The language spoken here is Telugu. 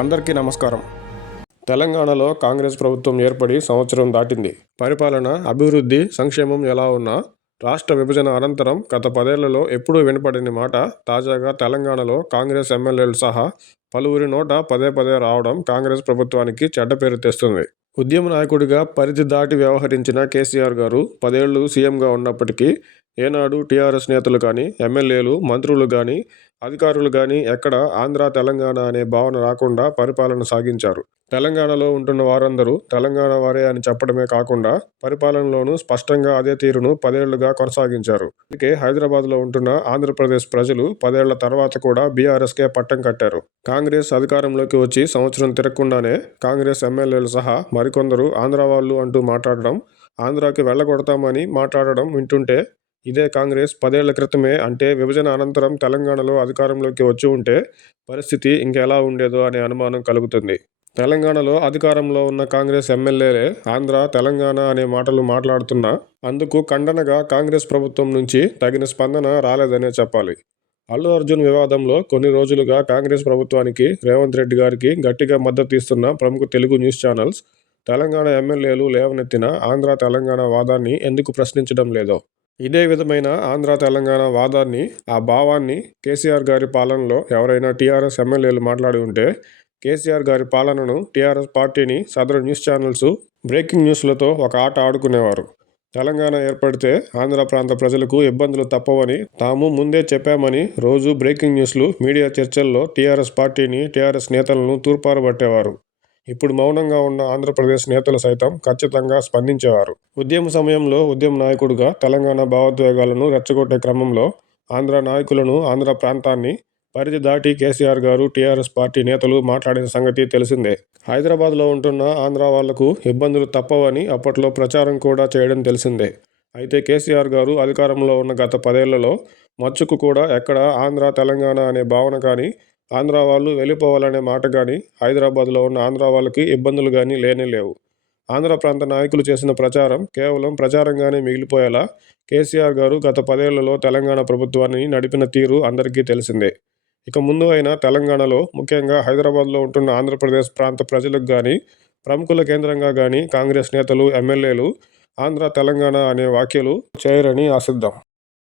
అందరికీ నమస్కారం. తెలంగాణలో కాంగ్రెస్ ప్రభుత్వం ఏర్పడి సంవత్సరం దాటింది. పరిపాలన అభివృద్ధి సంక్షేమం ఎలా ఉన్నా రాష్ట్ర విభజన అనంతరం గత పదేళ్ళలో ఎప్పుడూ వినపడని మాట తాజాగా తెలంగాణలో కాంగ్రెస్ ఎమ్మెల్యేలు సహా పలువురి నోట పదే పదే రావడం కాంగ్రెస్ ప్రభుత్వానికి చెడ్డ పేరు తెస్తుంది. ఉద్యమ నాయకుడిగా పరిధి దాటి వ్యవహరించిన కేసీఆర్ గారు పదేళ్ళు సీఎంగా ఉన్నప్పటికీ ఏనాడు టీఆర్ఎస్ నేతలు కానీ ఎమ్మెల్యేలు మంత్రులు కానీ అధికారులు కానీ ఎక్కడ ఆంధ్ర తెలంగాణ అనే భావన రాకుండా పరిపాలన సాగించారు. తెలంగాణలో ఉంటున్న వారందరూ తెలంగాణ వారే అని చెప్పడమే కాకుండా పరిపాలనలోనూ స్పష్టంగా అదే తీరును పదేళ్ళుగా కొనసాగించారు. అందుకే హైదరాబాద్లో ఉంటున్న ఆంధ్రప్రదేశ్ ప్రజలు పదేళ్ళ తర్వాత కూడా బీఆర్ఎస్కే పట్టం కట్టారు. కాంగ్రెస్ అధికారంలోకి వచ్చి సంవత్సరం తిరగకుండానే కాంగ్రెస్ ఎమ్మెల్యేలు సహా మరికొందరు ఆంధ్ర వాళ్ళు అంటూ మాట్లాడడం ఆంధ్రాకి వెళ్ళగొడతామని మాట్లాడడం వింటుంటే ఇదే కాంగ్రెస్ పదేళ్ళ క్రితమే అంటే విభజన అనంతరం తెలంగాణలో అధికారంలోకి వచ్చి ఉంటే పరిస్థితి ఇంకెలా ఉండేదో అనే అనుమానం కలుగుతుంది. తెలంగాణలో అధికారంలో ఉన్న కాంగ్రెస్ ఎమ్మెల్యేలే ఆంధ్ర తెలంగాణ అనే మాటలు మాట్లాడుతున్నా అందుకు ఖండనగా కాంగ్రెస్ ప్రభుత్వం నుంచి తగిన స్పందన రాలేదనే చెప్పాలి. అల్లు అర్జున్ వివాదంలో కొన్ని రోజులుగా కాంగ్రెస్ ప్రభుత్వానికి రేవంత్ రెడ్డి గారికి గట్టిగా మద్దతు ఇస్తున్న ప్రముఖ తెలుగు న్యూస్ ఛానల్స్ తెలంగాణ ఎమ్మెల్యేలు లేవనెత్తిన ఆంధ్ర తెలంగాణ వాదాన్ని ఎందుకు ప్రశ్నించడం లేదో. ఇదే విధమైన ఆంధ్ర తెలంగాణ వాదాన్ని ఆ భావాన్ని కేసీఆర్ గారి పాలనలో ఎవరైనా టీఆర్ఎస్ ఎమ్మెల్యేలు మాట్లాడి ఉంటే కేసీఆర్ గారి పాలనను టీఆర్ఎస్ పార్టీని సదరు న్యూస్ ఛానల్స్ బ్రేకింగ్ న్యూస్లతో ఒక ఆట ఆడుకునేవారు. తెలంగాణ ఏర్పడితే ఆంధ్ర ప్రాంత ప్రజలకు ఇబ్బందులు తప్పవని తాము ముందే చెప్పామని రోజు బ్రేకింగ్ న్యూస్లు మీడియా చర్చల్లో టీఆర్ఎస్ పార్టీని టీఆర్ఎస్ నేతలను తూర్పారబట్టేవారు. ఇప్పుడు మౌనంగా ఉన్న ఆంధ్రప్రదేశ్ నేతలు సైతం ఖచ్చితంగా స్పందించేవారు. ఉద్యమ సమయంలో ఉద్యమ నాయకుడుగా తెలంగాణ భావోద్వేగాలను రెచ్చగొట్టే క్రమంలో ఆంధ్ర నాయకులను ఆంధ్ర ప్రాంతాన్ని పరిధి దాటి కేసీఆర్ గారు టీఆర్ఎస్ పార్టీ నేతలు మాట్లాడిన సంగతి తెలిసిందే. హైదరాబాద్లో ఉంటున్న ఆంధ్ర వాళ్ళకు ఇబ్బందులు తప్పవని అప్పట్లో ప్రచారం కూడా చేయడం తెలిసిందే. అయితే కేసీఆర్ గారు అధికారంలో ఉన్న గత పదేళ్ళలో మచ్చుకు కూడా ఎక్కడ ఆంధ్ర తెలంగాణ అనే భావన కానీ ఆంధ్ర వాళ్ళు వెళ్ళిపోవాలనే మాట కానీ హైదరాబాద్లో ఉన్న ఆంధ్ర వాళ్ళకి ఇబ్బందులు కానీ లేనే లేవు. ఆంధ్ర ప్రాంత నాయకులు చేసిన ప్రచారం కేవలం ప్రచారంగానే మిగిలిపోయేలా కేసీఆర్ గారు గత పదేళ్ళలో తెలంగాణ ప్రభుత్వాన్ని నడిపిన తీరు అందరికీ తెలిసిందే. ఇక ముందు అయినా తెలంగాణలో ముఖ్యంగా హైదరాబాద్లో ఉంటున్న ఆంధ్రప్రదేశ్ ప్రాంత ప్రజలకు కానీ ప్రముఖుల కేంద్రంగా కానీ కాంగ్రెస్ నేతలు ఎమ్మెల్యేలు ఆంధ్ర తెలంగాణ అనే వ్యాఖ్యలు చేయరని ఆశిద్దాం.